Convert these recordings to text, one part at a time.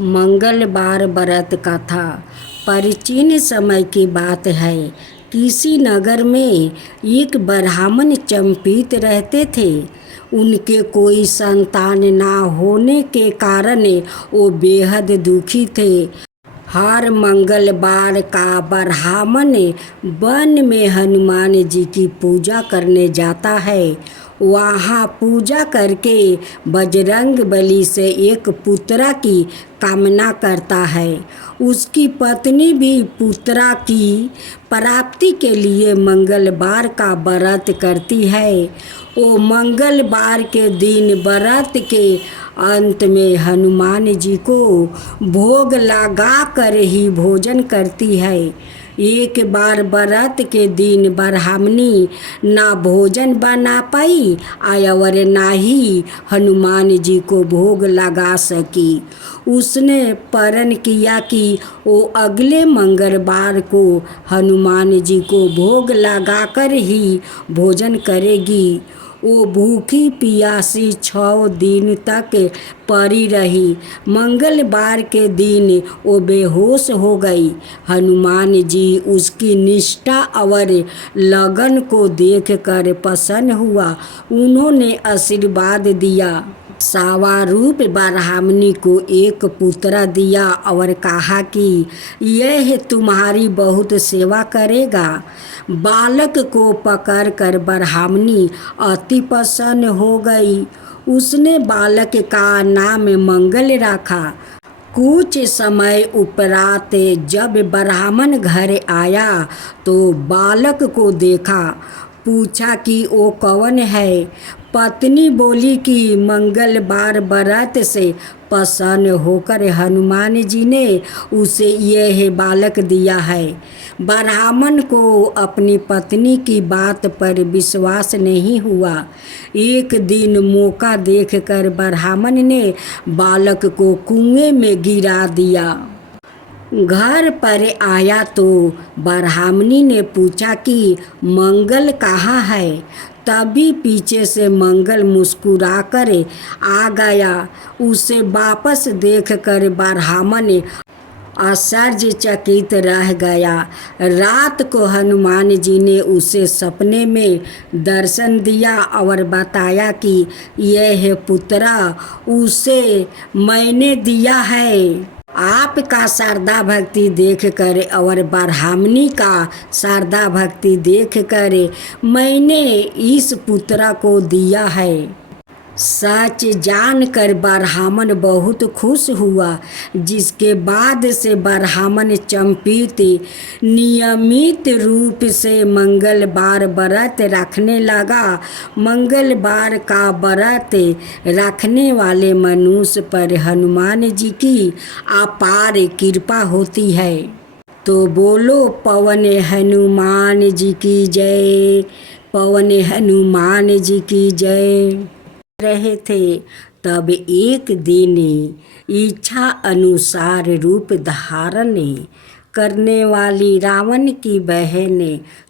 मंगलवार व्रत का था। प्राचीन समय की बात है। किसी नगर में एक ब्राह्मण चंपित रहते थे। उनके कोई संतान ना होने के कारण वो बेहद दुखी थे। हर मंगलवार का ब्राह्मण वन में हनुमान जी की पूजा करने जाता है। वहाँ पूजा करके बजरंग बली से एक पुत्रा की कामना करता है। उसकी पत्नी भी पुत्रा की प्राप्ति के लिए मंगलवार का व्रत करती है। वो मंगलवार के दिन व्रत के अंत में हनुमान जी को भोग लगा कर ही भोजन करती है। एक बार व्रत के दिन ब्राह्मणी ना भोजन बना पाई और ना ही हनुमान जी को भोग लगा सकी। उसने प्रण किया कि वो अगले मंगलवार को हनुमान जी को भोग लगाकर ही भोजन करेगी। वो भूखी प्यासी 6 दिन तक पड़ी रही। मंगलवार के दिन वो बेहोश हो गई। हनुमान जी उसकी निष्ठा और लगन को देखकर प्रसन्न हुआ। उन्होंने आशीर्वाद दिया। सावारूप ब्राह्मणी को एक पुत्र दिया और कहा कि यह तुम्हारी बहुत सेवा करेगा। बालक को पकड़कर ब्राह्मणी अति प्रसन्न हो गई। उसने बालक का नाम मंगल रखा। कुछ समय उपरांत जब ब्राह्मण घर आया तो बालक को देखा। पूछा कि वो कौन है। पत्नी बोली कि मंगलवार व्रत से प्रसन्न होकर हनुमान जी ने उसे यह बालक दिया है। ब्राह्मण को अपनी पत्नी की बात पर विश्वास नहीं हुआ। एक दिन मौका देखकर ब्राह्मण ने बालक को कुएं में गिरा दिया। घर पर आया तो ब्राह्मणी ने पूछा कि मंगल कहाँ है। तभी पीछे से मंगल मुस्कुराकर आ गया। उसे वापस देखकर ब्राह्मण आश्चर्यचकित रह गया। रात को हनुमान जी ने उसे सपने में दर्शन दिया और बताया कि यह पुत्रा उसे मैंने दिया है। आपका श्रद्धा भक्ति देखकर और ब्राह्मणी का श्रद्धा भक्ति देखकर मैंने इस पुत्रा को दिया है। सच जानकर ब्राह्मण बहुत खुश हुआ। जिसके बाद से ब्राह्मण चंपित नियमित रूप से मंगलवार व्रत रखने लगा। मंगलवार का व्रत रखने वाले मनुष्य पर हनुमान जी की अपार कृपा होती है। तो बोलो पवन हनुमान जी की जय। पवन हनुमान जी की जय। रहे थे तब एक दिन इच्छा अनुसार रूप धारण करने वाली रावण की बहन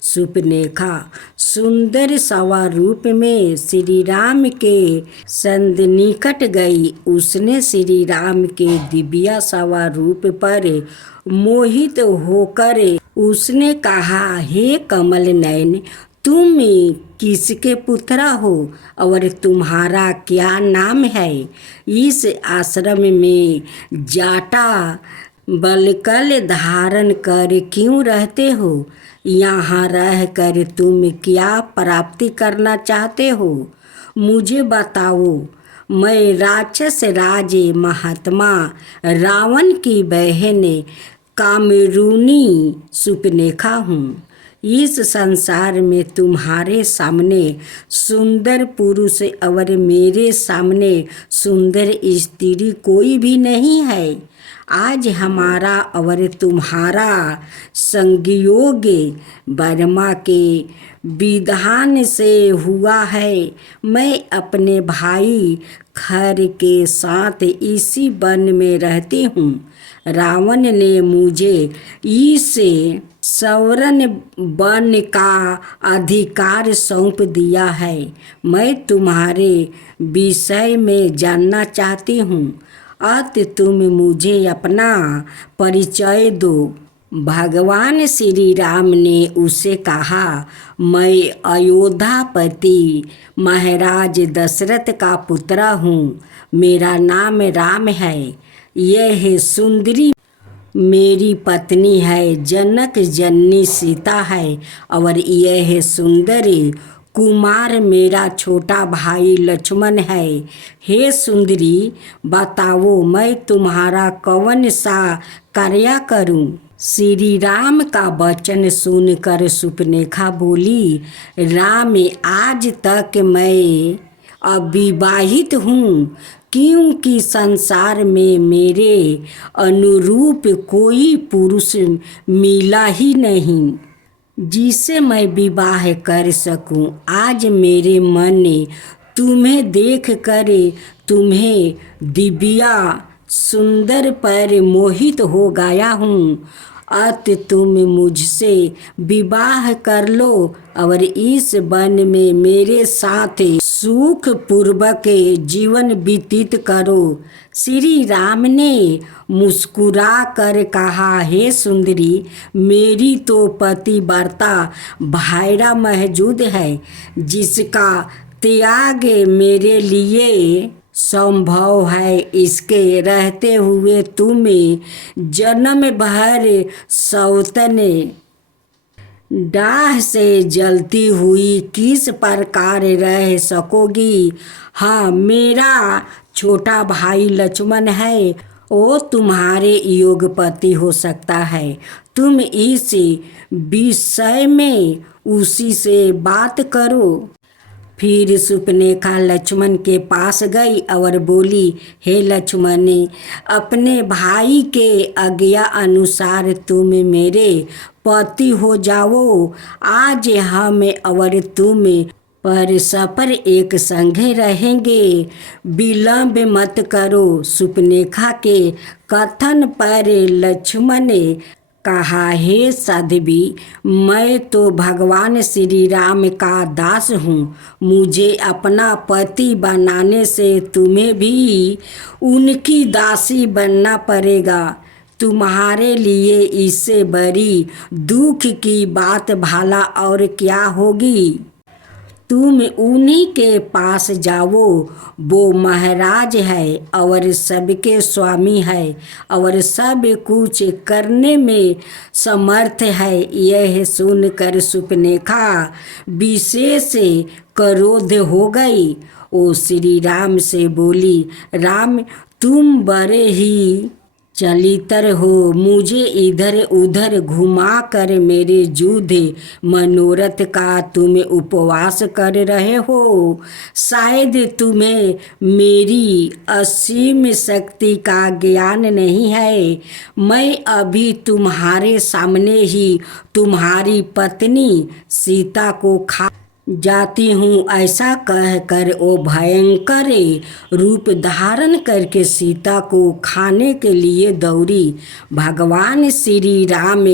सुपनेखा सुंदर स्वरूप में श्री राम के सन्निकट गई। उसने श्री राम के दिव्य स्वरूप पर मोहित होकर उसने कहा, हे कमल नयन, तुम किसके पुत्र हो और तुम्हारा क्या नाम है। इस आश्रम में जाटा बलकल धारण कर क्यों रहते हो। यहाँ रहकर तुम क्या प्राप्ति करना चाहते हो, मुझे बताओ। मैं राक्षस राज महात्मा रावण की बहन कामरूनी सुपनेखा हूँ। इस संसार में तुम्हारे सामने सुंदर पुरुष और मेरे सामने सुंदर स्त्री कोई भी नहीं है। आज हमारा और तुम्हारा संयोग ब्रह्मा के विधान से हुआ है। मैं अपने भाई खर के साथ इसी वन में रहती हूँ। रावण ने मुझे इस सवर्ण वन का अधिकार सौंप दिया है। मैं तुम्हारे विषय में जानना चाहती हूँ। अत तुम मुझे अपना परिचय दो। भगवान श्री राम ने उसे कहा, मैं अयोध्यापति महाराज दशरथ का पुत्र हूँ। मेरा नाम राम है। यह सुंदरी मेरी पत्नी है। जनक जननी सीता है और यह सुंदरी कुमार मेरा छोटा भाई लक्ष्मण है। हे सुंदरी, बताओ मैं तुम्हारा कौन सा कार्य करूं? श्री राम का वचन सुनकर सुपनेखा बोली, राम, आज तक मैं अविवाहित हूँ, क्योंकि संसार में मेरे अनुरूप कोई पुरुष मिला ही नहीं जिसे मैं विवाह कर सकूं। आज मेरे मन ने तुम्हें देख कर तुम्हें दिव्या सुंदर पर मोहित हो गया हूँ। अत तुम मुझसे विवाह कर लो और इस वन में मेरे साथ सुख पूर्वक जीवन व्यतीत करो। श्री राम ने मुस्कुरा कर कहा, हे सुंदरी, मेरी तो पतिव्रता भायरा मौजूद है, जिसका त्याग मेरे लिए संभव है। इसके रहते हुए तुम जन्म भर सौतन डाह से जलती हुई किस प्रकार रह सकोगी? हाँ, मेरा छोटा भाई लक्ष्मण है, वो तुम्हारे योगपति हो सकता है। तुम इस विषय में उसी से बात करो। फिर सुपनेखा लक्ष्मण के पास गई और बोली, हे लक्ष्मण, अपने भाई के आज्ञा अनुसार तुम मेरे पति हो जाओ। आज हम और तुम परस्पर एक संगे रहेंगे। विलंब मत करो। सुपनेखा के कथन पर लक्ष्मण ने कहा, हे साध्वी, मैं तो भगवान श्री राम का दास हूँ। मुझे अपना पति बनाने से तुम्हें भी उनकी दासी बनना पड़ेगा। तुम्हारे लिए इससे बड़ी दुख की बात भला और क्या होगी? तुम उन्हीं के पास जाओ। वो महाराज है और सबके स्वामी है और सब कुछ करने में समर्थ है। यह सुनकर सुपनेखा विशेष क्रोध हो गई। वो श्री राम से बोली, राम, तुम बड़े ही चलितर हो। मुझे इधर उधर घुमा कर मेरे युद्ध मनोरथ का तुम उपवास कर रहे हो। शायद तुम्हें मेरी असीम शक्ति का ज्ञान नहीं है। मैं अभी तुम्हारे सामने ही तुम्हारी पत्नी सीता को खा जाती हूँ। ऐसा कहकर वो भयंकर रूप धारण करके सीता को खाने के लिए दौड़ी। भगवान श्री राम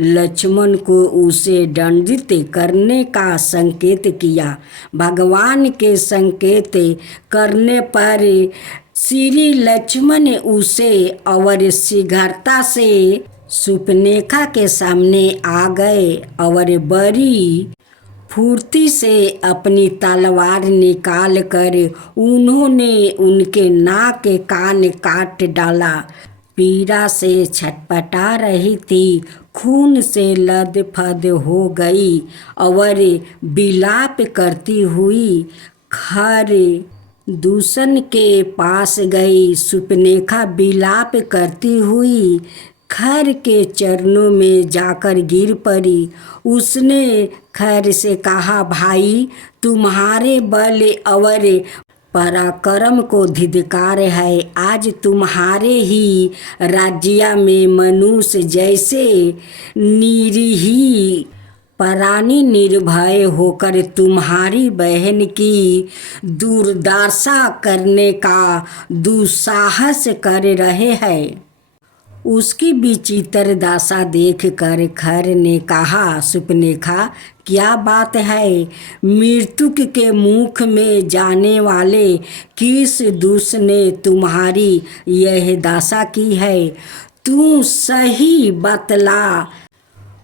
लक्ष्मण को उसे दंडित करने का संकेत किया। भगवान के संकेत करने पर श्री लक्ष्मण उसे और शीघ्रता से सुपनेखा के सामने आ गए और बड़ी फुर्ती से अपनी तलवार निकाल कर उन्होंने उनके नाक के कान काट डाला। पीड़ा से छटपटा रही थी, खून से लथपथ हो गई और विलाप करती हुई खर दूषण के पास गई। सुपनेखा विलाप करती हुई खर के चरणों में जाकर गिर पड़ी। उसने खर से कहा, भाई, तुम्हारे बल और पराक्रम को धिक्कार है। आज तुम्हारे ही राज्य में मनुष्य जैसे निरीह प्राणी निर्भय होकर तुम्हारी बहन की दुर्दशा करने का दुस्साहस कर रहे हैं। उसकी विचित्र दशा देख कर खर ने कहा, सुपनेखा क्या बात है? मृत्यु के मुख में जाने वाले किस दुष्ट ने तुम्हारी यह दशा की है? तू सही बतला।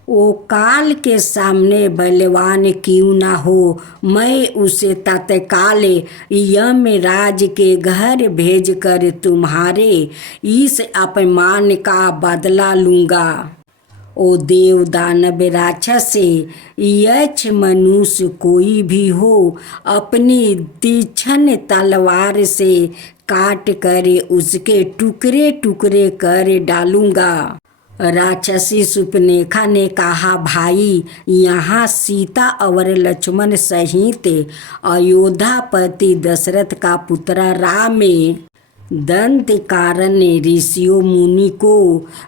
वो काल के सामने बलवान क्यों ना हो, मैं उसे तत्काल यमराज के घर भेजकर तुम्हारे इस अपमान का बदला लूँगा। ओ देव दानव राक्षस यक्ष मनुष्य कोई भी हो, अपनी तीक्ष्ण तलवार से काट कर उसके टुकड़े टुकड़े कर डालूँगा। राक्षसी सुपनेखा ने कहा, भाई यहाँ सीता और लक्ष्मण सहित अयोध्यापति दशरथ का पुत्र राम दंत कारण ऋषियों मुनि को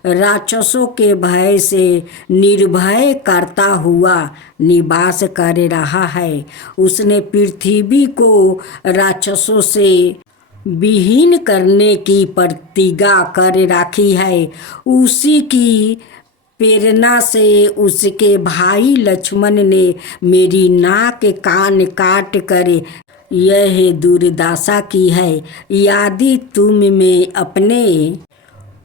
राक्षसों के भय से निर्भय करता हुआ निवास कर रहा है। उसने पृथ्वी को राक्षसों से विहीन करने की प्रतिज्ञा कर रखी है। उसी की प्रेरणा से उसके भाई लक्ष्मण ने मेरी नाक कान काट कर यह दुर्दशा की है। यदि तुम में अपने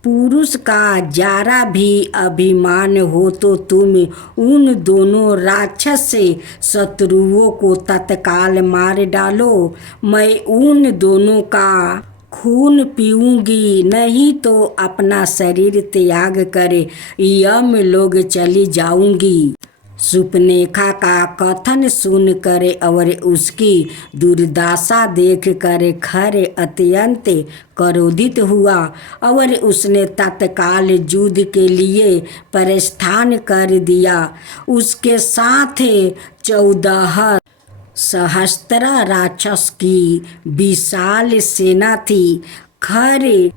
पुरुष का जरा भी अभिमान हो तो तुम उन दोनों राक्षस शत्रुओं को तत्काल मार डालो। मैं उन दोनों का खून पीऊंगी, नहीं तो अपना शरीर त्याग कर यमलोक चली जाऊंगी। सुपनेखा का कथन सुनकर और उसकी दुर्दशा देखकर खर अत्यंत क्रोधित हुआ और उसने तत्काल युद्ध के लिए प्रस्थान कर दिया। उसके साथ 14 सहस्त्र राक्षस की विशाल सेना थी। खर,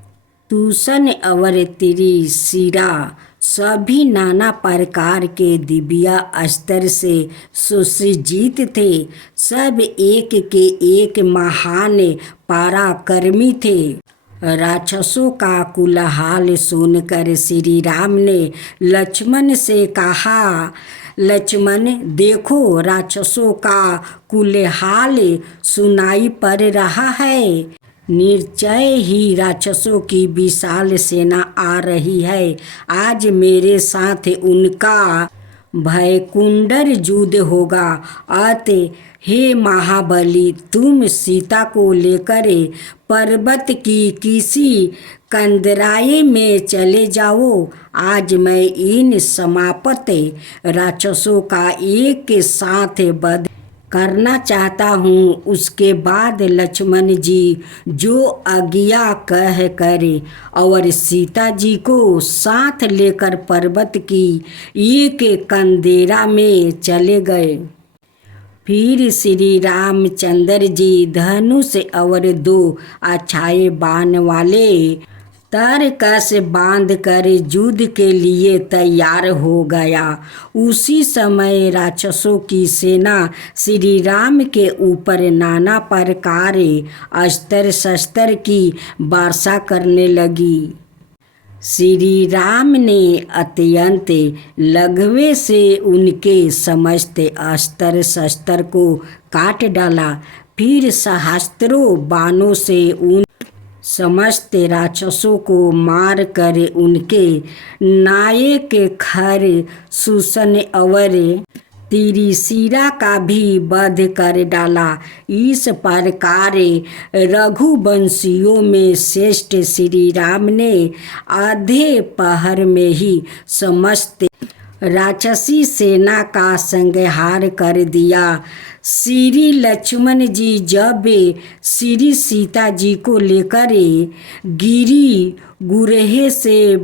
तूषण और त्रिशिरा सभी नाना प्रकार के दिव्य अस्त्र से सुसज्जित थे। सब एक के एक महान पराक्रमी थे। राक्षसों का कुलाहल सुनकर श्री राम ने लक्ष्मण से कहा, लक्ष्मण देखो, राक्षसों का कुलाहल सुनाई पड़ रहा है। निश्चय ही राक्षसों की विशाल सेना आ रही है। आज मेरे साथ उनका भयंकर युद्ध होगा। अतः हे महाबली, तुम सीता को लेकर पर्वत की किसी कंदराए में चले जाओ। आज मैं इन समाप्त राक्षसों का एक के साथ वध करना चाहता हूँ। उसके बाद लक्ष्मण जी जो आज्ञा कह करे और सीता जी को साथ लेकर पर्वत की एक कंदेरा में चले गए। फिर श्री रामचंद्र जी धनुष और 2 अक्षय बाण वाले तरकस बांध कर युद्ध के लिए तैयार हो गया। उसी समय राक्षसों की सेना श्री राम के ऊपर नाना प्रकार अस्त्र शस्त्र की वर्षा करने लगी। श्री राम ने अत्यंत लघवे से उनके समस्त अस्त्र शस्त्र को काट डाला। फिर सहस्त्रों बाणों से उन समस्त राक्षसों को मार कर उनके नायक खर, तूषण और त्रिशिरा का भी वध कर डाला। इस प्रकार रघुवंशियों में श्रेष्ठ श्री राम ने आधे पहर में ही समस्त राक्षसी सेना का संहार कर दिया। श्री लक्ष्मण जी जब श्री सीता जी को लेकर गिरी गुरेह से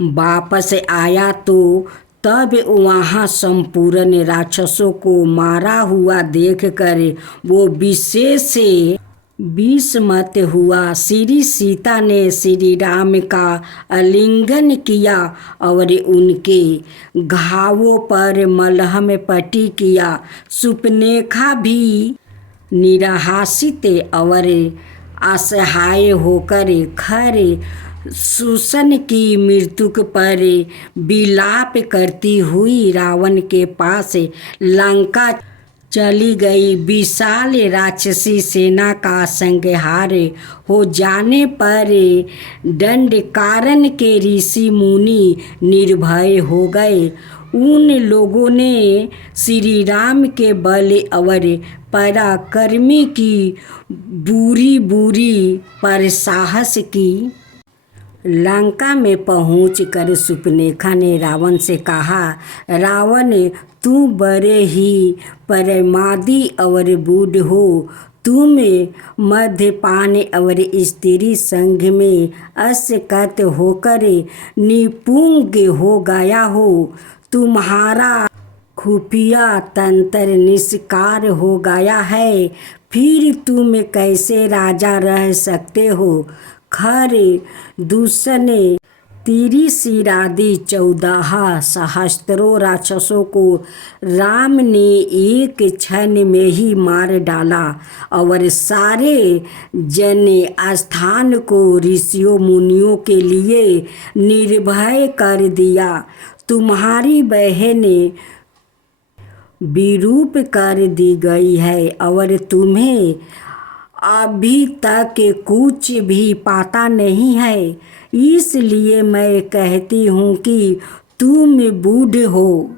वापस आया तो तब वहाँ संपूर्ण राक्षसों को मारा हुआ देखकर वो विशेष विस्मित हुआ। श्री सीता ने श्री राम का आलिंगन किया और उनके घावों पर मलहम पट्टी किया। सुपनेखा भी निराशित और असहाय होकर खर सुसन की मृत्यु पर विलाप करती हुई रावण के पास लंका चली गई। विशाल राक्षसी सेना का संहार हो जाने पर दंडकारण्य के ऋषि मुनि निर्भय हो गए। उन लोगों ने श्री राम के बल और पराक्रमी की बुरी बुरी पर साहस की। लंका में पहुंचकर शूर्पणखा ने रावण से कहा, रावण, तू बड़े ही प्रमादी और बूढ़ हो। तुम मद्यपान और स्त्री संघ में असक्त होकर निपुण हो गया हो। तुम्हारा खुफिया तंत्र निष्कार हो गया है, फिर तुम कैसे राजा रह सकते हो। खर दूषण तिरिशिरादि 14 सहस्त्रों राक्षसों को राम ने एक क्षण में ही मार डाला और सारे जन स्थान को ऋषियों मुनियों के लिए निर्भय कर दिया। तुम्हारी बहन विरूप कर दी गई है और तुम्हें अभी तक कुछ भी पता नहीं है। इसलिए मैं कहती हूँ कि तुम बूढ़ हो।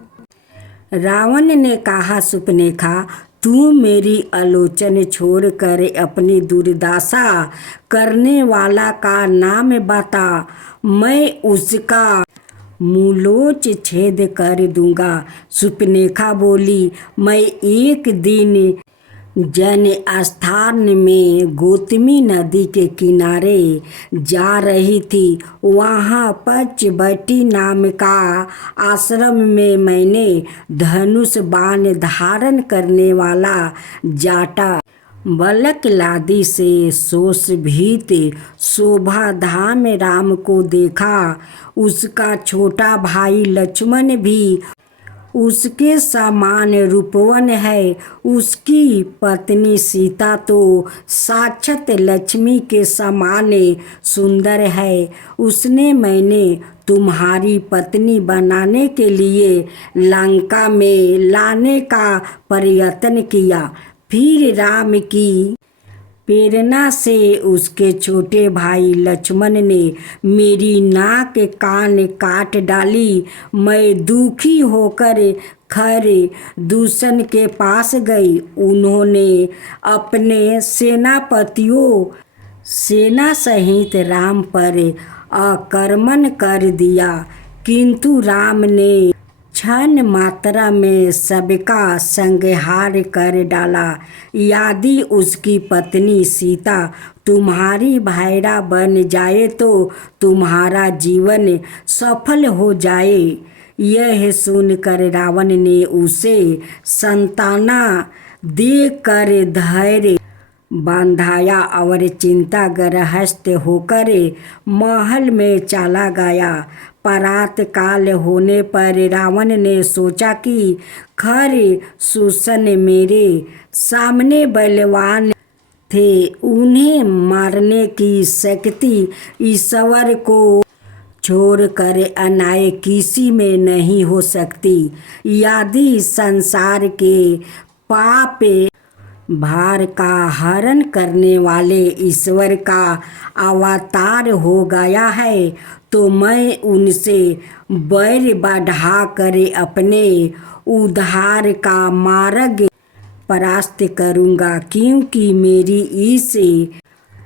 रावण ने कहा, शूर्पणखा, तू मेरी आलोचना छोड़कर अपनी दुर्दशा करने वाला का नाम बता, मैं उसका मूलोच छेद कर दूंगा। शूर्पणखा बोली, मैं एक दिन जन स्थान में गौतमी नदी के किनारे जा रही थी। वहाँ पंचवटी नाम का आश्रम में मैंने धनुष बाण धारण करने वाला जाटा बलकलादि से सुशोभित शोभाधाम राम को देखा। उसका छोटा भाई लक्ष्मण भी उसके समान रूपवान है। उसकी पत्नी सीता तो साक्षात लक्ष्मी के समान सुंदर है। उसने मैंने तुम्हारी पत्नी बनाने के लिए लंका में लाने का प्रयत्न किया। फिर राम की प्रेरणा से उसके छोटे भाई लक्ष्मण ने मेरी नाक कान काट डाली। मैं दुखी होकर खर दूषण के पास गई। उन्होंने अपने सेनापतियों सेना सहित राम पर आक्रमण कर दिया, किंतु राम ने क्षण मात्रा में सबका संहार कर डाला। यदि उसकी पत्नी सीता तुम्हारी भायरा बन जाए तो तुम्हारा जीवन सफल हो जाए। यह सुनकर रावण ने उसे सांत्वना देकर धैर्य बंधाया और चिंताग्रस्त होकर महल में चला गया। प्रात काल होने पर रावण ने सोचा कि खर दूषण मेरे सामने बलवान थे, उन्हें मारने की शक्ति ईश्वर को छोड़कर अन्य किसी में नहीं हो सकती। यदि संसार के पाप भार का हरण करने वाले ईश्वर का अवतार हो गया है, तो मैं उनसे बैर बढ़ाकर अपने उद्धार का मार्ग परास्त करूँगा, क्योंकि मेरी इस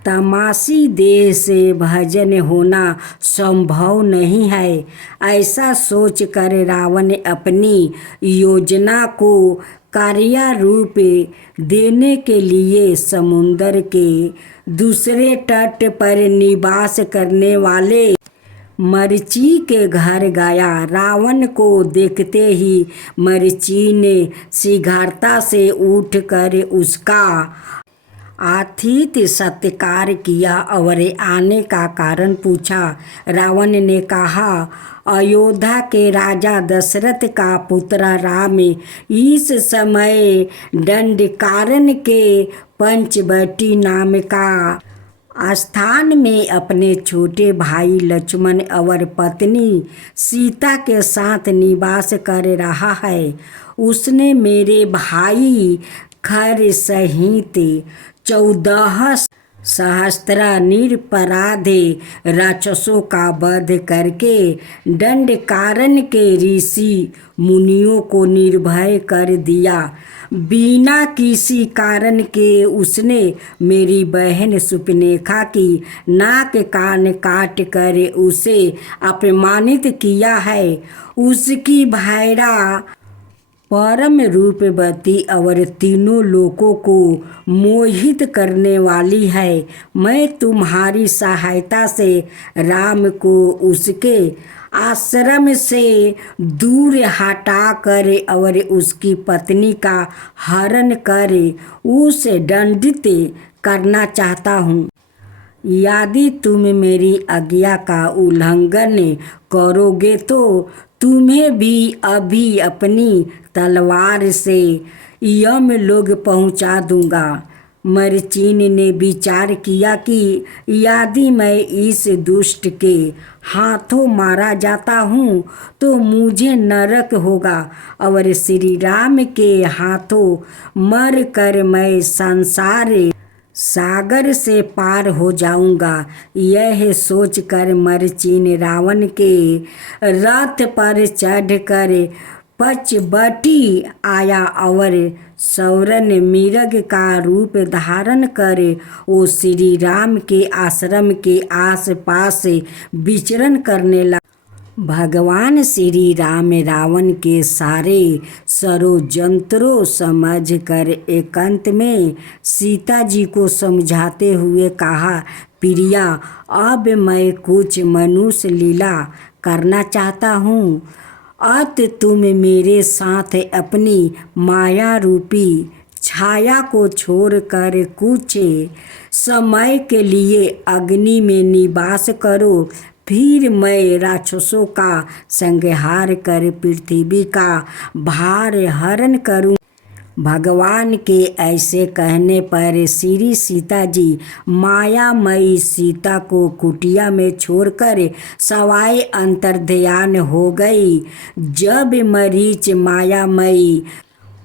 तमाशी देह से भजन होना संभव नहीं है। ऐसा सोचकर रावण अपनी योजना को कार्यारूप देने के लिए समुद्र के दूसरे तट पर निवास करने वाले मरीचि के घर गया। रावण को देखते ही मरीचि ने शीघ्रता से उठकर उसका आतिथ्य सत्कार किया और आने का कारण पूछा। रावण ने कहा, अयोध्या के राजा दशरथ का पुत्र राम इस समय दंडकारण्य के पंचवटी नाम का स्थान में अपने छोटे भाई लक्ष्मण और पत्नी सीता के साथ निवास कर रहा है। उसने मेरे भाई खर सहित 14 सहस्त्र निरपराध राक्षसों का वध करके दंडकारण्य के ऋषि मुनियों को निर्भय कर दिया। बिना किसी कारण के उसने मेरी बहन सुपनेखा की नाक कान काट कर उसे अपमानित किया है। उसकी भायरा परम रूपवती और तीनों लोकों को मोहित करने वाली है। मैं तुम्हारी सहायता से राम को उसके आश्रम से दूर हटा कर और उसकी पत्नी का हरण कर उसे दंडित करना चाहता हूँ। यदि तुम मेरी आज्ञा का उल्लंघन करोगे तो तुम्हें भी अभी अपनी तलवार से यमलोक पहुंचा दूंगा। मरचीन ने विचार किया कि यदि मैं इस दुष्ट के हाथों मारा जाता हूँ तो मुझे नरक होगा और श्री राम के हाथों मर कर मैं संसार सागर से पार हो जाऊंगा। यह सोचकर मरचीन रावण के रथ पर चढ़कर पचबटी आया और सौरन मृग का रूप धारण कर वो श्री राम के आश्रम के आसपास विचरण करने लगा। भगवान श्री राम रावण के सारे षड्यंत्रों समझ कर एकांत में सीता जी को समझाते हुए कहा, प्रिया, अब मैं कुछ मनुष्य लीला करना चाहता हूँ। अत तुम मेरे साथ अपनी माया रूपी छाया को छोड़कर कुछ समय के लिए अग्नि में निवास करो। फिर मैं राक्षसों का संहार कर पृथ्वी का भार हरण करूं। भगवान के ऐसे कहने पर श्री सीता जी मायामयी सीता को कुटिया में छोड़कर सवाई अंतर्ध्यान हो गई। जब मरीच मायामयी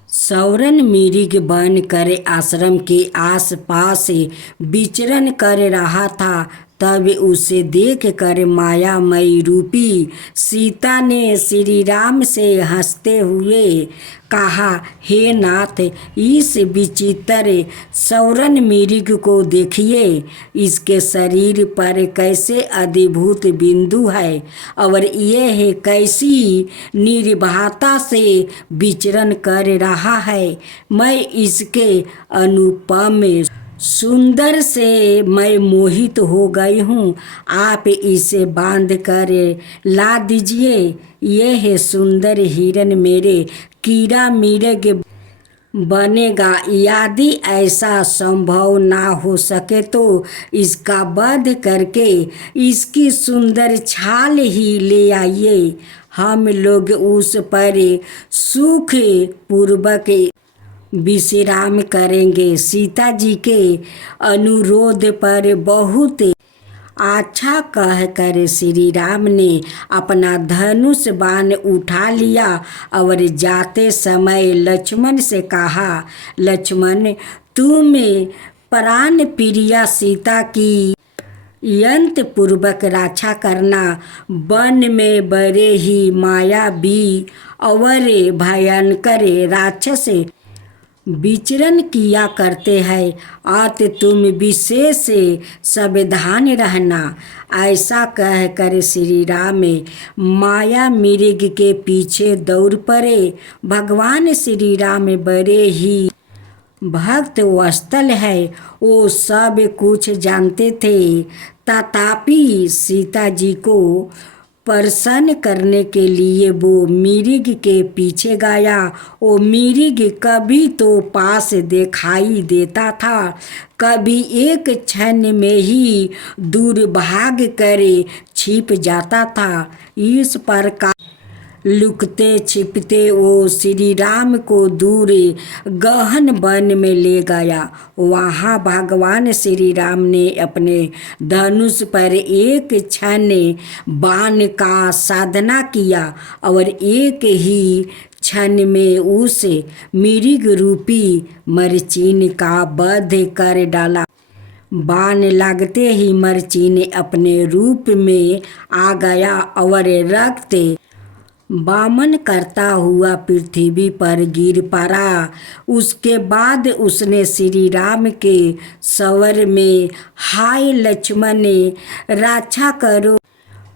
सौरन मृग बन कर आश्रम के आसपास विचरण कर रहा था तब उसे देख कर मायामयी रूपी सीता ने श्री राम से हंसते हुए कहा, हे नाथ, इस विचित्र सौरन मृग को देखिए। इसके शरीर पर कैसे अद्भुत बिंदु है और यह कैसी निर्भयता से विचरण कर रहा है। मैं इसके अनुपम सुंदर से मैं मोहित हो गई हूँ। आप इसे बांध कर ला दीजिए। यह सुंदर हिरन मेरे कीड़ा मृग बनेगा। यदि ऐसा संभव ना हो सके तो इसका वध करके इसकी सुंदर छाल ही ले आइए। हम लोग उस पर सुख पूर्वक विश्राम करेंगे। सीता जी के अनुरोध पर बहुत अच्छा कहकर श्री राम ने अपना धनुष बाण उठा लिया और जाते समय लक्ष्मण से कहा, लक्ष्मण, तुम प्राण प्रिया सीता की यंत्र पूर्वक रक्षा करना। वन में बड़े ही मायावी और भयंकर राक्षस विचरण किया करते हैं। अत तुम विशेष सावधान रहना। ऐसा कहकर श्री राम माया मृग के पीछे दौड़ पड़े। भगवान श्री राम बड़े ही भक्त वत्सल है, वो सब कुछ जानते थे। तथापि सीता जी को प्रसन्न करने के लिए वो मृग के पीछे गया। वो मृग कभी तो पास दिखाई देता था, कभी एक क्षण में ही दूर भाग कर छिप जाता था। इस प्रकार लुकते छिपते वो श्री राम को दूर गहन वन में ले गया। वहाँ भगवान श्री राम ने अपने धनुष पर एक क्षण बाण का साधना किया और एक ही क्षण में उस मृग रूपी मरचीन का वध कर डाला। बाण लगते ही मरचीन अपने रूप में आ गया और रक्त वामन करता हुआ पृथ्वी पर गिर पड़ा। उसके बाद उसने श्री राम के स्वर में, हाय लक्ष्मण, रक्षा करो,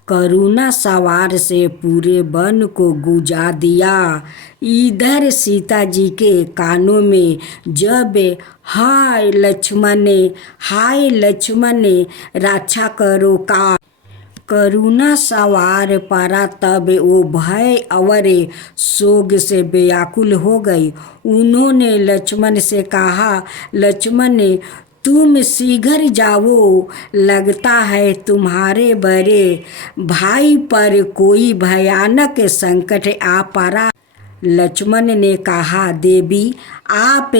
करुणा सवार से पूरे वन को गुजा दिया। इधर सीता जी के कानों में जब हाय लक्ष्मण, हाय लक्ष्मण, रक्षा करो का करुणा सवार पड़ा, तब वो भय और शोक से व्याकुल हो गई। उन्होंने लक्ष्मण से कहा, लक्ष्मण तुम शीघ्र जाओ, लगता है तुम्हारे बड़े भाई पर कोई भयानक संकट आ पड़ा। लक्ष्मण ने कहा, देवी आप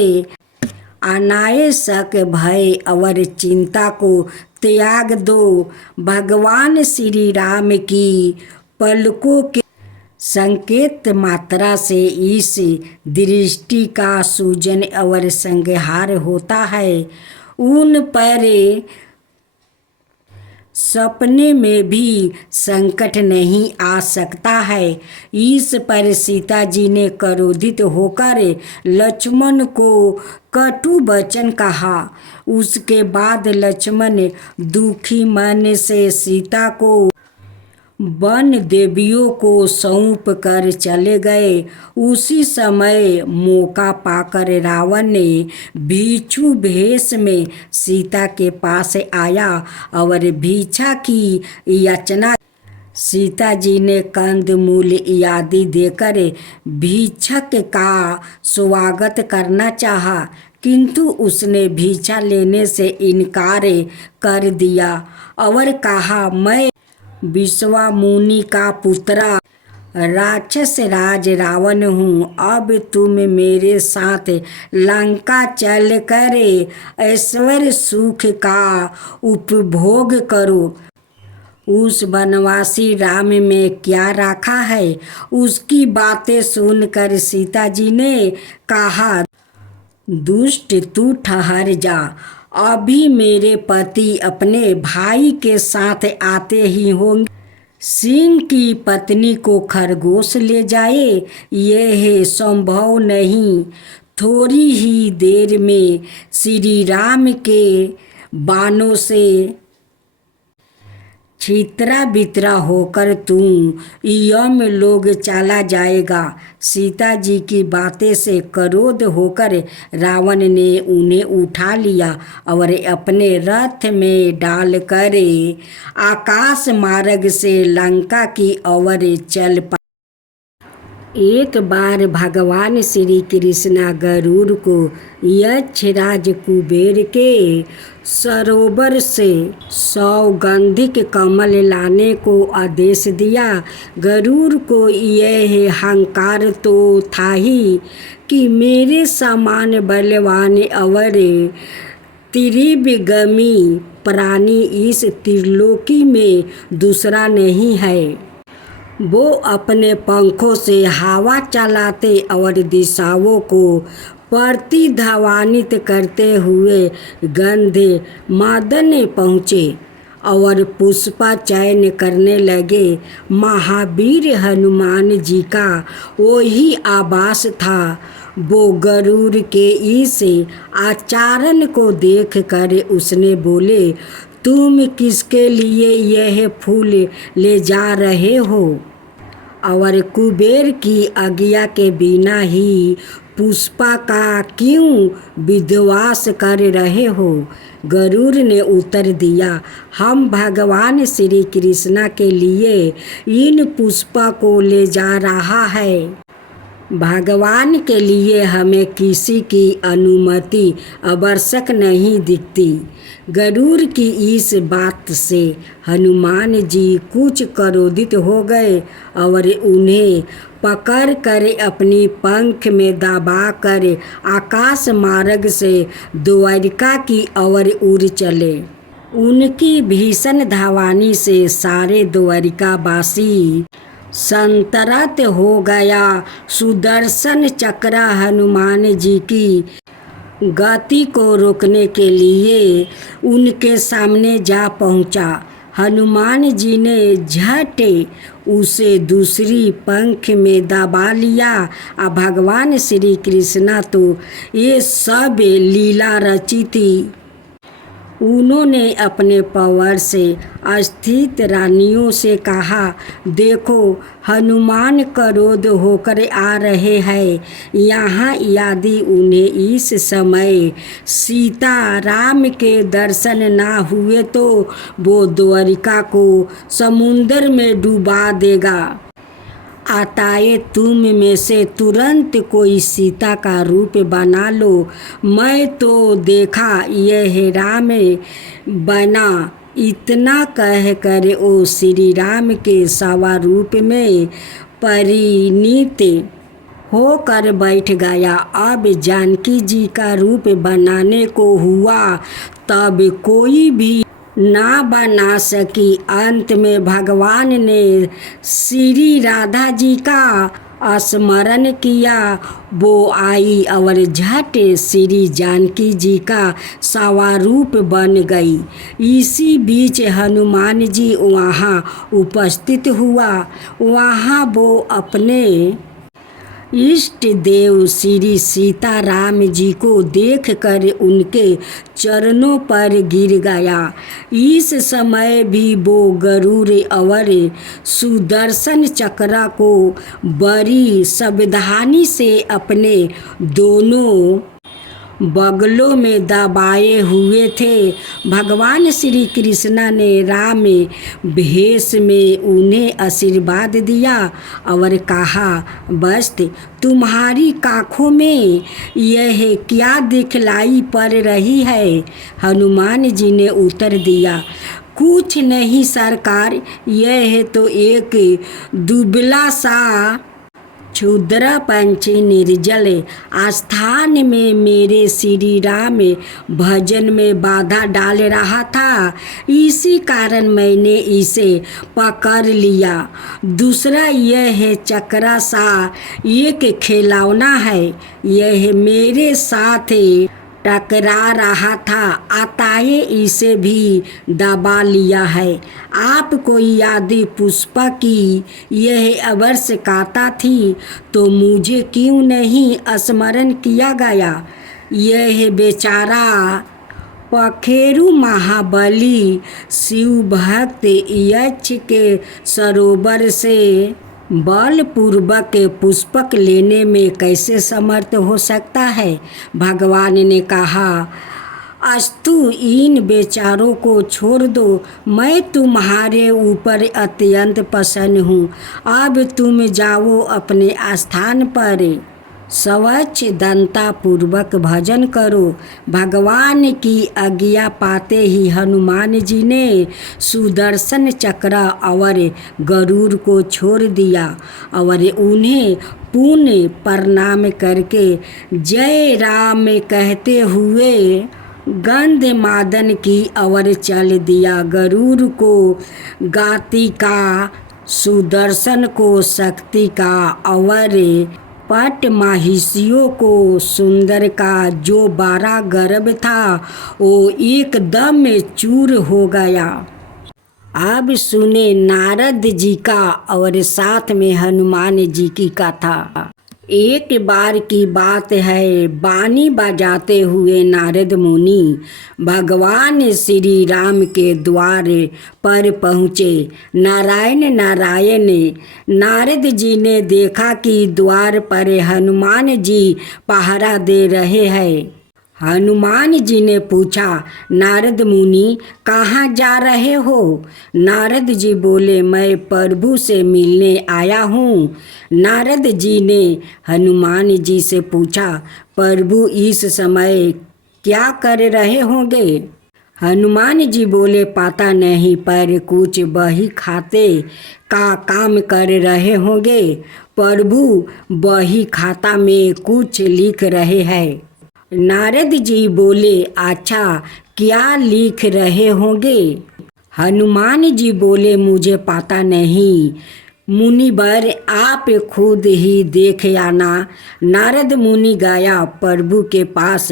अनायासक भय और चिंता को त्याग दो। भगवान श्री राम की पलकों के संकेत मात्रा से इस दृष्टि का सूजन और संहार होता है। उन पर सपने में भी संकट नहीं आ सकता है। इस पर सीता जी ने क्रोधित होकर लक्ष्मण को कटु वचन कहा। उसके बाद लक्ष्मण दुखी मन से सीता को वन देवियों को सौंप कर चले गए। उसी समय मौका पाकर रावण ने भिक्षु भेष में सीता के पास आया और भिक्षा की याचना। सीता जी ने कंदमूल आदि देकर भिक्षक का स्वागत करना चाहा, किंतु उसने भिक्षा लेने से इनकार कर दिया और कहा, मैं विश्वा मुनि का पुत्र राक्षस राज रावण हूँ। अब तुम मेरे साथ लंका चल कर ऐश्वर्य सुख का उपभोग करो। उस वनवासी राम में क्या रखा है। उसकी बातें सुनकर सीता जी ने कहा, दुष्ट तू ठहर जा, अभी मेरे पति अपने भाई के साथ आते ही होंगे। सिंह की पत्नी को खरगोश ले जाए, यह संभव नहीं। थोड़ी ही देर में श्री राम के बाणों से छितरा बितरा होकर तू यम लोग चला जाएगा। सीता जी की बातें से क्रोध होकर रावण ने उन्हें उठा लिया और अपने रथ में डालकर आकाश मार्ग से लंका की ओर चल पड़ा। एक बार भगवान श्री कृष्ण गरुड़ को यक्षराज कुबेर के सरोवर से सौगंधिक कमल लाने को आदेश दिया। गरुड़ को यह अहंकार तो था ही कि मेरे समान बलवान और त्रिविगमी प्राणी इस त्रिलोकी में दूसरा नहीं है। वो अपने पंखों से हवा चलाते और दिशाओं को प्रतिध्वनित करते हुए गंधे मदन पहुँचे और पुष्पा चयन करने लगे। महावीर हनुमान जी का वही आवास था। वो गरुड़ के इस आचरण को देखकर उसने बोले, तुम किसके लिए यह फूल ले जा रहे हो और कुबेर की आज्ञा के बिना ही पुष्पा का क्यों विध्वंस कर रहे हो। गरुड़ ने उत्तर दिया, हम भगवान श्री कृष्ण के लिए इन पुष्पा को ले जा रहा है। भगवान के लिए हमें किसी की अनुमति आवश्यक नहीं दिखती। गरुड़ की इस बात से हनुमान जी कुछ क्रोधित हो गए और उन्हें पकड़ कर अपनी पंख में दबा कर आकाश मार्ग से द्वारिका की ओर उड़ चले। उनकी भीषण धावनी से सारे द्वारिकावासी संतरत हो गया। सुदर्शन चक्र हनुमान जी की गति को रोकने के लिए उनके सामने जा पहुंचा। हनुमान जी ने झट उसे दूसरी पंख में दबा लिया। भगवान श्री कृष्णा तो ये सब लीला रची थी। उन्होंने अपने पवर से स्थित रानियों से कहा, देखो हनुमान क्रोध होकर आ रहे हैं। यहाँ यदि उन्हें इस समय सीता राम के दर्शन ना हुए तो वो द्वारिका को समुद्र में डुबा देगा। अतः तुम में से तुरंत कोई सीता का रूप बना लो। मैं तो देखा यह राम बना। इतना कहकर वो श्री राम के सवा रूप में परिणित होकर बैठ गया। अब जानकी जी का रूप बनाने को हुआ तब कोई भी ना बना सकी। अंत में भगवान ने श्री राधा जी का स्मरण किया। वो आई और झट श्री जानकी जी का स्वरूप बन गई। इसी बीच हनुमान जी वहाँ उपस्थित हुआ। वहाँ वो अपने इष्ट देव श्री सीताराम जी को देखकर उनके चरणों पर गिर गया। इस समय भी वो गरुड़ और सुदर्शन चक्र को बड़ी सावधानी से अपने दोनों बगलों में दबाए हुए थे। भगवान श्री कृष्णा ने राम भेष में उन्हें आशीर्वाद दिया और कहा, बस तुम्हारी आँखों में यह क्या दिखलाई पड़ रही है? हनुमान जी ने उत्तर दिया, कुछ नहीं सरकार, यह तो एक दुबला सा क्षुद्र पंछी निर्जल स्थान में मेरे श्री राम भजन में बाधा डाल रहा था। इसी कारण मैंने इसे पकड़ लिया। दूसरा यह चक्रा सा एक खिलौना है, यह मेरे साथ टकरा रहा था, अतः इसे भी दबा लिया है। आपको यदि पुष्प की यह आवश्यकता थी तो मुझे क्यों नहीं स्मरण किया गया? यह बेचारा पखेरु महाबली शिव भक्त यक्ष के सरोवर से बलपूर्वक पुष्पक लेने में कैसे समर्थ हो सकता है? भगवान ने कहा, अस्तु इन बेचारों को छोड़ दो, मैं तुम्हारे ऊपर अत्यंत प्रसन्न हूँ। अब तुम जाओ अपने स्थान पर स्वच्छ दंता पूर्वक भजन करो। भगवान की आज्ञा पाते ही हनुमान जी ने सुदर्शन चक्र और गरुड़ को छोड़ दिया और उन्हें पुण्य प्रणाम करके जय राम कहते हुए गंधमादन की ओर चल दिया। गरुड़ को गाति का, सुदर्शन को शक्ति का और पट महिषियों को सुंदर का जो 12 गर्भ था वो एकदम चूर हो गया। अब सुने नारद जी का और साथ में हनुमान जी की कथा। एक बार की बात है, बानी बजाते हुए नारद मुनि भगवान श्री राम के द्वार पर पहुँचे। नारायण नारायण, नारद जी ने देखा कि द्वार पर हनुमान जी पहरा दे रहे हैं। हनुमान जी ने पूछा, नारद मुनि कहाँ जा रहे हो? नारद जी बोले, मैं प्रभु से मिलने आया हूँ। नारद जी ने हनुमान जी से पूछा, प्रभु इस समय क्या कर रहे होंगे? हनुमान जी बोले, पता नहीं, पर कुछ बही खाते का काम कर रहे होंगे। प्रभु बही खाता में कुछ लिख रहे हैं। नारद जी बोले, अच्छा, क्या लिख रहे होंगे? हनुमान जी बोले, मुझे पता नहीं, मुनिवर आप खुद ही देख आना। नारद मुनि गया प्रभु के पास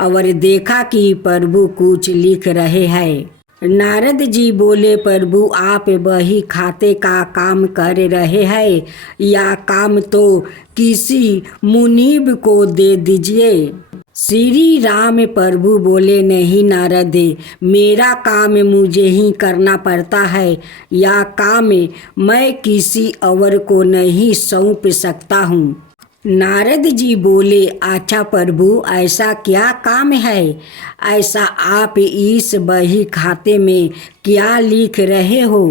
और देखा कि प्रभु कुछ लिख रहे हैं। नारद जी बोले, प्रभु आप बही खाते का काम कर रहे हैं, या काम तो किसी मुनीब को दे दीजिए। श्री राम प्रभु बोले, नहीं नारद, मेरा काम मुझे ही करना पड़ता है। यह काम मैं किसी और को नहीं सौंप सकता हूँ। नारद जी बोले, अच्छा प्रभु, ऐसा क्या काम है? ऐसा आप इस बही खाते में क्या लिख रहे हो?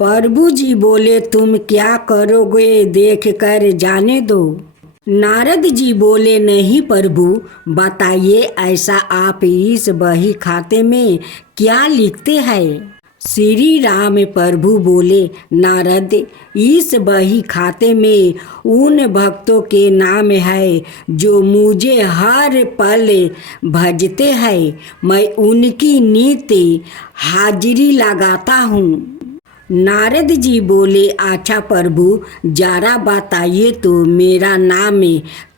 प्रभु जी बोले, तुम क्या करोगे देख कर जाने दो। नारद जी बोले, नहीं प्रभु, बताइए ऐसा आप इस बही खाते में क्या लिखते हैं? श्री राम प्रभु बोले, नारद, इस बही खाते में उन भक्तों के नाम है जो मुझे हर पल भजते हैं। मैं उनकी नित्य हाजिरी लगाता हूँ। नारद जी बोले, अच्छा प्रभु, जरा बताइए तो मेरा नाम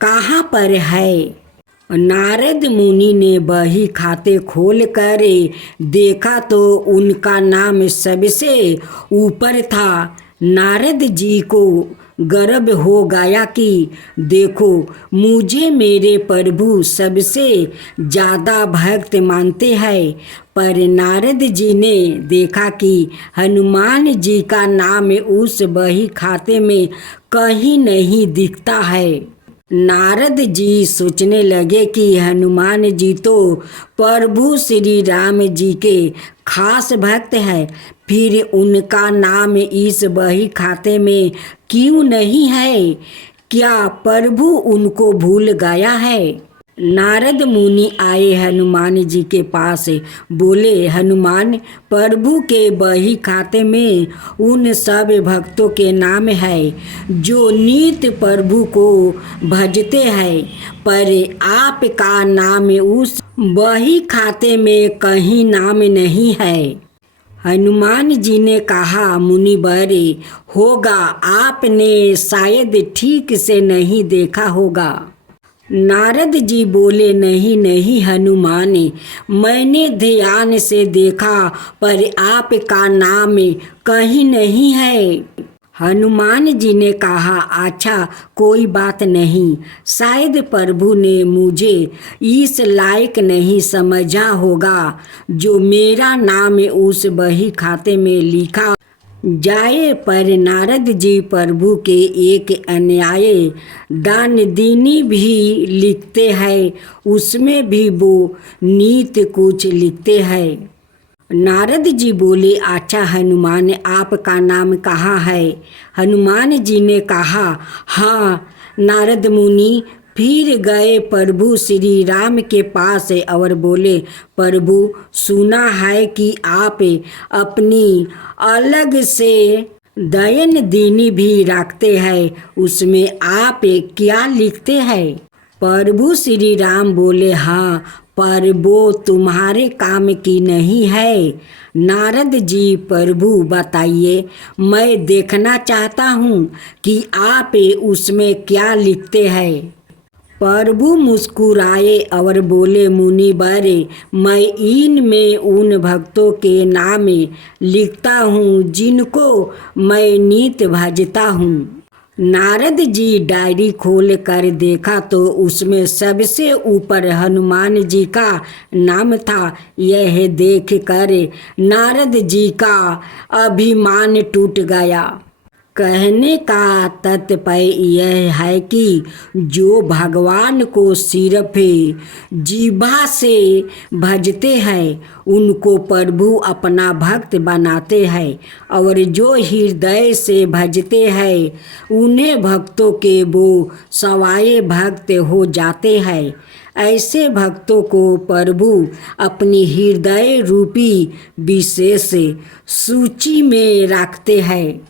कहाँ पर है? नारद मुनि ने बही खाते खोल कर देखा तो उनका नाम सबसे ऊपर था। नारद जी को गर्व हो गया कि देखो, मुझे मेरे प्रभु सबसे ज़्यादा भक्त मानते हैं। पर नारद जी ने देखा कि हनुमान जी का नाम उस बही खाते में कहीं नहीं दिखता है। नारद जी सोचने लगे कि हनुमान जी तो प्रभु श्री राम जी के खास भक्त हैं, फिर उनका नाम इस बही खाते में क्यों नहीं है? क्या प्रभु उनको भूल गया है? नारद मुनि आए हनुमान जी के पास, बोले, हनुमान, प्रभु के बही खाते में उन सब भक्तों के नाम है जो नित्य प्रभु को भजते हैं, पर आपका नाम उस बही खाते में कहीं नाम नहीं है। हनुमान जी ने कहा, मुनिवर, होगा, आपने शायद ठीक से नहीं देखा होगा। नारद जी बोले, नहीं नहीं हनुमान, मैंने ध्यान से देखा, पर आपका नाम कहीं नहीं है। हनुमान जी ने कहा, अच्छा, कोई बात नहीं, शायद प्रभु ने मुझे इस लायक नहीं समझा होगा जो मेरा नाम उस बही खाते में लिखा जाए। पर नारद जी प्रभु के एक अन्याय दान दीनी भी लिखते हैं, उसमें भी वो नीत कुछ लिखते हैं। नारद जी बोले, अच्छा हनुमान, आपका नाम कहाँ है? हनुमान जी ने कहा, हाँ। नारद मुनि फिर गए प्रभु श्री राम के पास और बोले, प्रभु, सुना है कि आप अपनी अलग से दयन दीनी भी रखते हैं, उसमें आप क्या लिखते हैं? प्रभु श्री राम बोले, हाँ, पर वो तुम्हारे काम की नहीं है। नारद जी, प्रभु बताइए, मैं देखना चाहता हूँ कि आप उसमें क्या लिखते हैं। प्रभु मुस्कुराए और बोले, मुनिवर, मैं इनमें उन भक्तों के नाम लिखता हूँ जिनको मैं नित्य भजता हूँ। नारद जी डायरी खोल कर देखा तो उसमें सबसे ऊपर हनुमान जी का नाम था। यह देख कर नारद जी का अभिमान टूट गया। कहने का तात्पर्य यह है कि जो भगवान को सिर्फ जीभा से भजते हैं उनको प्रभु अपना भक्त बनाते हैं, और जो हृदय से भजते हैं उन्हें भक्तों के वो सवाए भक्त हो जाते हैं। ऐसे भक्तों को प्रभु अपनी हृदय रूपी विशेष सूची में रखते हैं।